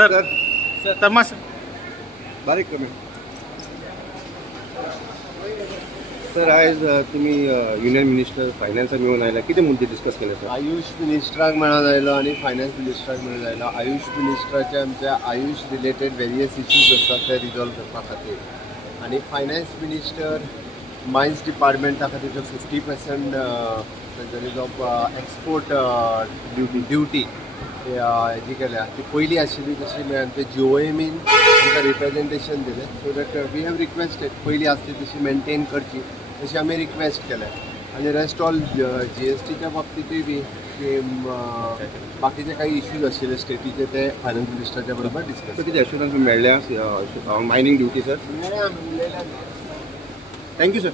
Sir तमाशा बारीक कमी सर आज तुम्ही युनियन मिनिस्टर फायनान्साक मेळून आयला किती मुद्दे डिस्कस केले सर? आयुष मिनिस्टराक मेळून आयलो आणि फायनान्स मिनिस्टराक मेळून आयलो. आयुष मिनिस्टराचे आमच्या आयुष रिलेटेड वेरियस इश्यूज आसात ते रिजॉल्व करपा खातीर आणि फायनान्स मिनिस्टर मायन्स डिपार्टमेंटा खातीर जो 50% पर्सेंटेज ऑफ एक्सपोर्ट ड्युटी जी केल्या ती पयली आशिल्ली तशी ते जिओएमीन आमकां रिप्रेझेंटेशन दिलें so that we have requested पयली आसली तशी मेनटेन करची तशी आमी रिक्वेस्ट केल्या आणि रेस्ट ऑल GSTच्या बाबतीतूय बी बाकीचे काही इश्यूज आशिल्ले स्टेटीचे ते फायनान्स मिनिस्टराच्या बरोबर डिस्कस. किती ॲश्युरन्स मेळ्ळ्या मायनिंग ड्युटी सर? उलयल्या थँक्यू सर.